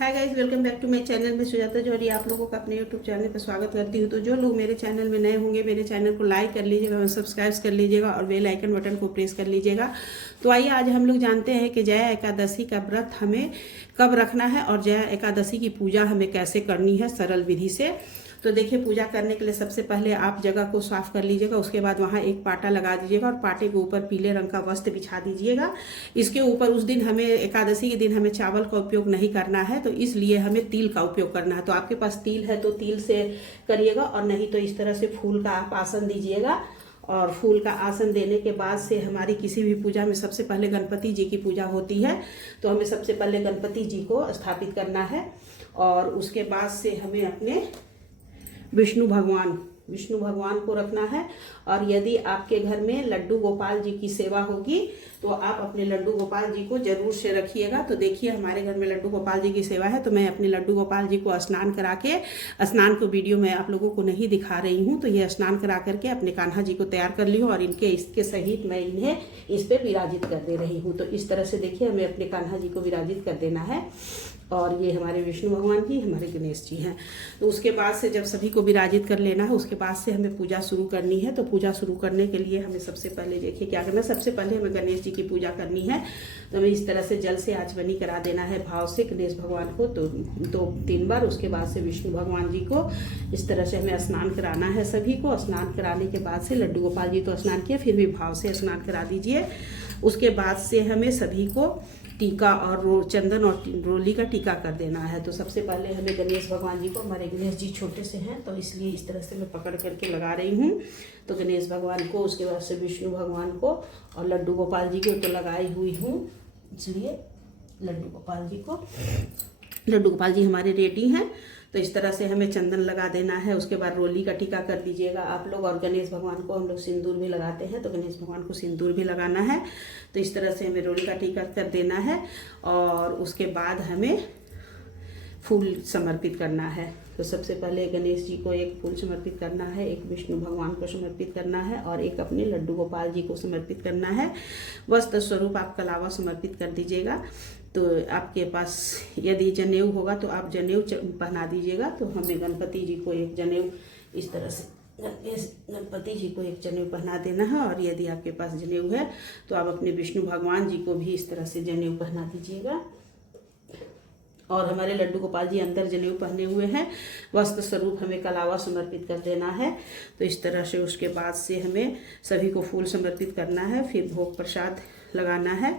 Hi guys, welcome back to my channel. में सुजाता जौहरी आप लोगों का अपने यूट्यूब चैनल पर स्वागत करती हूँ। तो जो लोग मेरे चैनल में नए होंगे, मेरे चैनल को लाइक कर लीजिएगा, सब्सक्राइब कर लीजिएगा और बेल आइकन बटन को प्रेस कर लीजिएगा। तो आइए आज हम लोग जानते हैं कि जया एकादशी का व्रत हमें कब रखना है और जया एकादशी की पूजा हमें कैसे करनी है सरल विधि से। तो देखिए, पूजा करने के लिए सबसे पहले आप जगह को साफ कर लीजिएगा। उसके बाद वहाँ एक पाटा लगा दीजिएगा और पाटे के ऊपर पीले रंग का वस्त्र बिछा दीजिएगा। इसके ऊपर उस दिन हमें एकादशी के दिन हमें चावल का उपयोग नहीं करना है, तो इसलिए हमें तिल का उपयोग करना है। तो आपके पास तिल है तो तिल से करिएगा, और नहीं तो इस तरह से फूल का आप आसन दीजिएगा। और फूल का आसन देने के बाद से हमारी किसी भी पूजा में सबसे पहले गणपति जी की पूजा होती है, तो हमें सबसे पहले गणपति जी को स्थापित करना है। और उसके बाद से हमें अपने विष्णु भगवान को रखना है। और यदि आपके घर में लड्डू गोपाल जी की सेवा होगी तो आप अपने लड्डू गोपाल जी को जरूर से रखिएगा। तो देखिए, हमारे घर में लड्डू गोपाल जी की सेवा है, तो मैं अपने लड्डू गोपाल जी को स्नान करा के, स्नान को वीडियो में आप लोगों को नहीं दिखा रही हूँ, तो ये स्नान करा करके अपने कान्हा जी को तैयार कर ली हूँ और इसके सहित मैं इन्हें इस पर विराजित कर दे रही हूँ। तो इस तरह से देखिए, हमें अपने कान्हा जी को विराजित कर देना है। और ये हमारे विष्णु भगवान जी, हमारे गणेश जी हैं। तो उसके बाद से जब सभी को विराजित कर लेना है, उसके बाद से हमें पूजा शुरू करनी है। तो पूजा शुरू करने के लिए हमें सबसे पहले देखिए क्या करना है। सबसे पहले हमें गणेश जी की पूजा करनी है, तो हमें इस तरह से जल से आचमनी करा देना है भाव से गणेश भगवान को तो 2-3 बार। उसके बाद से विष्णु भगवान जी को इस तरह से हमें स्नान कराना है। सभी को स्नान कराने के बाद से, लड्डू गोपाल जी तो स्नान किए, फिर भी भाव से स्नान करा दीजिए। उसके बाद से हमें सभी को टीका और चंदन और रोली का टीका कर देना है। तो सबसे पहले हमें गणेश भगवान जी को, हमारे गणेश जी छोटे से हैं तो इसलिए इस तरह से मैं पकड़ करके लगा रही हूँ। तो गणेश भगवान को, उसके बाद से विष्णु भगवान को और लड्डू गोपाल जी को तो लगाई हुई हूँ, इसलिए लड्डू गोपाल जी हमारे रेडी हैं। तो इस तरह से हमें चंदन लगा देना है। उसके बाद रोली का टीका कर दीजिएगा आप लोग। और गणेश भगवान को हम लोग सिंदूर भी लगाते हैं, तो गणेश भगवान को सिंदूर भी लगाना है। तो इस तरह से हमें रोली का टीका कर देना है। और उसके बाद हमें फूल समर्पित करना है। तो सबसे पहले गणेश जी को एक फूल समर्पित करना है, एक विष्णु भगवान को समर्पित करना है और एक अपने लड्डू गोपाल जी को समर्पित करना है। वस्त्र स्वरूप आप कलावा समर्पित कर दीजिएगा। तो आपके पास यदि जनेऊ होगा तो आप जनेऊ पहना दीजिएगा। तो हमें गणपति जी को एक जनेऊ, इस तरह से गणपति जी को एक जनेऊ पहना देना है। और यदि आपके पास जनेऊ है तो आप अपने विष्णु भगवान जी को भी इस तरह से जनेऊ पहना दीजिएगा। और हमारे लड्डू गोपाल जी अंदर जनेऊ पहने हुए हैं। वस्त्र स्वरूप हमें कलावा समर्पित कर देना है। तो इस तरह से उसके बाद से हमें सभी को फूल समर्पित करना है, फिर भोग प्रसाद लगाना है।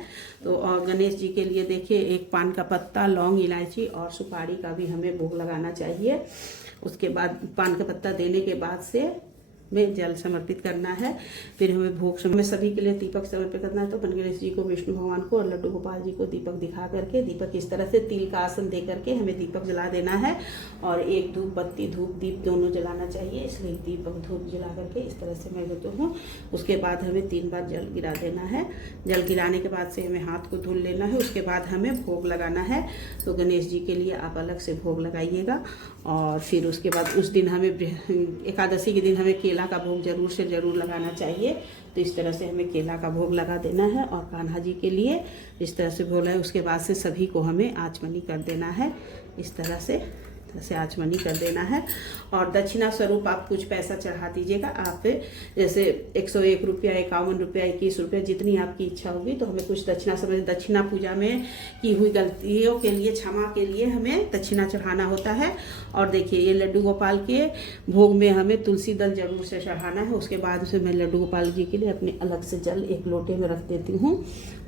तो और गणेश जी के लिए देखिए, एक पान का पत्ता, लौंग, इलायची और सुपारी का भी हमें भोग लगाना चाहिए। उसके बाद पान का पत्ता देने के बाद से में जल समर्पित करना है। फिर हमें भोग में सभी के लिए दीपक समर्पित करना है। तो गणेश जी को, विष्णु भगवान को और लड्डू गोपाल जी को दीपक दिखा करके, दीपक इस तरह से तिल का आसन दे करके हमें दीपक जला देना है। और एक धूप बत्ती, धूप दीप दोनों जलाना चाहिए, इसलिए दीपक धूप जला करके इस तरह से मैं देती हूँ। उसके बाद हमें 3 बार जल गिरा देना है। जल गिराने के बाद से हमें हाथ को धुल लेना है। उसके बाद हमें भोग लगाना है। तो गणेश जी के लिए आप अलग से भोग लगाइएगा। और फिर उसके बाद उस दिन हमें, एकादशी के दिन हमें केला का भोग जरूर से जरूर लगाना चाहिए। तो इस तरह से हमें केला का भोग लगा देना है और कान्हा जी के लिए इस तरह से भोग है। उसके बाद से सभी को हमें आचमनी कर देना है, इस तरह से आचमनी कर देना है। और दक्षिणा स्वरूप आप कुछ पैसा चढ़ा दीजिएगा। आप जैसे 101 रुपया, 51 रुपया, 21 रुपया, जितनी आपकी इच्छा होगी। तो हमें कुछ दक्षिणा समझ, दक्षिणा पूजा में की हुई गलतियों के लिए, क्षमा के लिए हमें दक्षिणा चढ़ाना होता है। और देखिए, ये लड्डू गोपाल के भोग में हमें तुलसी दल जरूर से चढ़ाना है। उसके बाद से मैं लड्डू गोपाल जी के लिए अपने अलग से जल एक लोटे में रख देती हूँ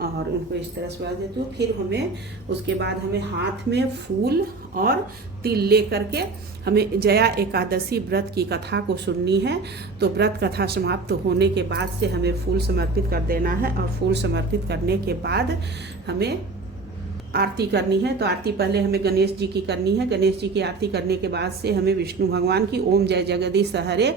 और उनको इस तरह से देती हूँ। फिर हमें उसके बाद हमें हाथ में फूल और तिल ले करके हमें जया एकादशी व्रत की कथा को सुननी है। तो व्रत कथा समाप्त होने के बाद से हमें फूल समर्पित कर देना है। और फूल समर्पित करने के बाद हमें आरती करनी है। तो आरती पहले हमें गणेश जी की करनी है। गणेश जी की आरती करने के बाद से हमें विष्णु भगवान की ओम जय जगदीश हरे,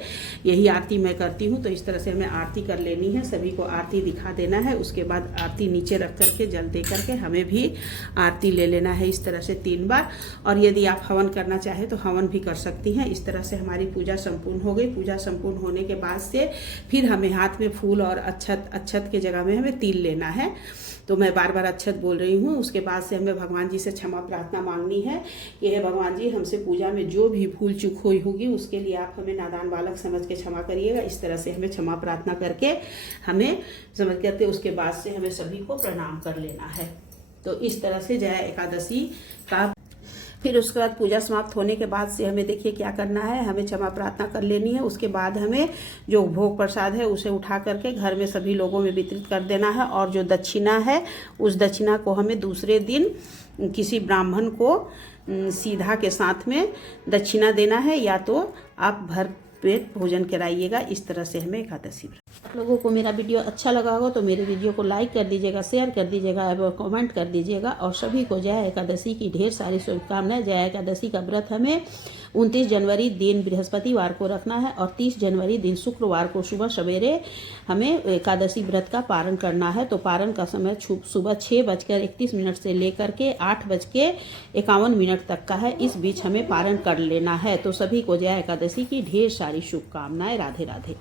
यही आरती मैं करती हूँ। तो इस तरह से हमें आरती कर लेनी है, सभी को आरती दिखा देना है। उसके बाद आरती नीचे रख करके जल दे करके हमें भी आरती ले लेना है, इस तरह से 3 बार। और यदि आप हवन करना चाहें तो हवन भी कर सकती हैं। इस तरह से हमारी पूजा संपूर्ण हो गई। पूजा संपूर्ण होने के बाद से फिर हमें हाथ में फूल और अक्षत के जगह में हमें तिल लेना है। तो मैं बार बार अच्छत बोल रही हूँ। उसके बाद से हमें भगवान जी से क्षमा प्रार्थना मांगनी है कि हे भगवान जी, हमसे पूजा में जो भी भूल चूक हुई होगी उसके लिए आप हमें नादान बालक समझ के क्षमा करिएगा। इस तरह से हमें क्षमा प्रार्थना करके हमें समझ करके उसके बाद से हमें सभी को प्रणाम कर लेना है। तो इस तरह से जया एकादशी का फिर उसके बाद पूजा समाप्त होने के बाद से हमें देखिए क्या करना है, हमें क्षमा प्रार्थना कर लेनी है। उसके बाद हमें जो भोग प्रसाद है उसे उठा करके घर में सभी लोगों में वितरित कर देना है। और जो दक्षिणा है उस दक्षिणा को हमें दूसरे दिन किसी ब्राह्मण को सीधा के साथ में दक्षिणा देना है, या तो आप भर पेट भोजन कराइएगा। इस तरह से हमें एकादशी। आप लोगों को मेरा वीडियो अच्छा लगा होगा तो मेरे वीडियो को लाइक कर दीजिएगा, शेयर कर दीजिएगा और कमेंट कर दीजिएगा। और सभी को जया एकादशी की ढेर सारी शुभकामनाएं। जया एकादशी का व्रत हमें 29 जनवरी दिन बृहस्पतिवार को रखना है और 30 जनवरी दिन शुक्रवार को सुबह सवेरे हमें एकादशी व्रत का पारण करना है। तो पारण का समय सुबह 6:31 से लेकर के 8:51 तक का है। इस बीच हमें पारण कर लेना है। तो सभी को जया एकादशी की ढेर सारी शुभकामनाएं। राधे राधे।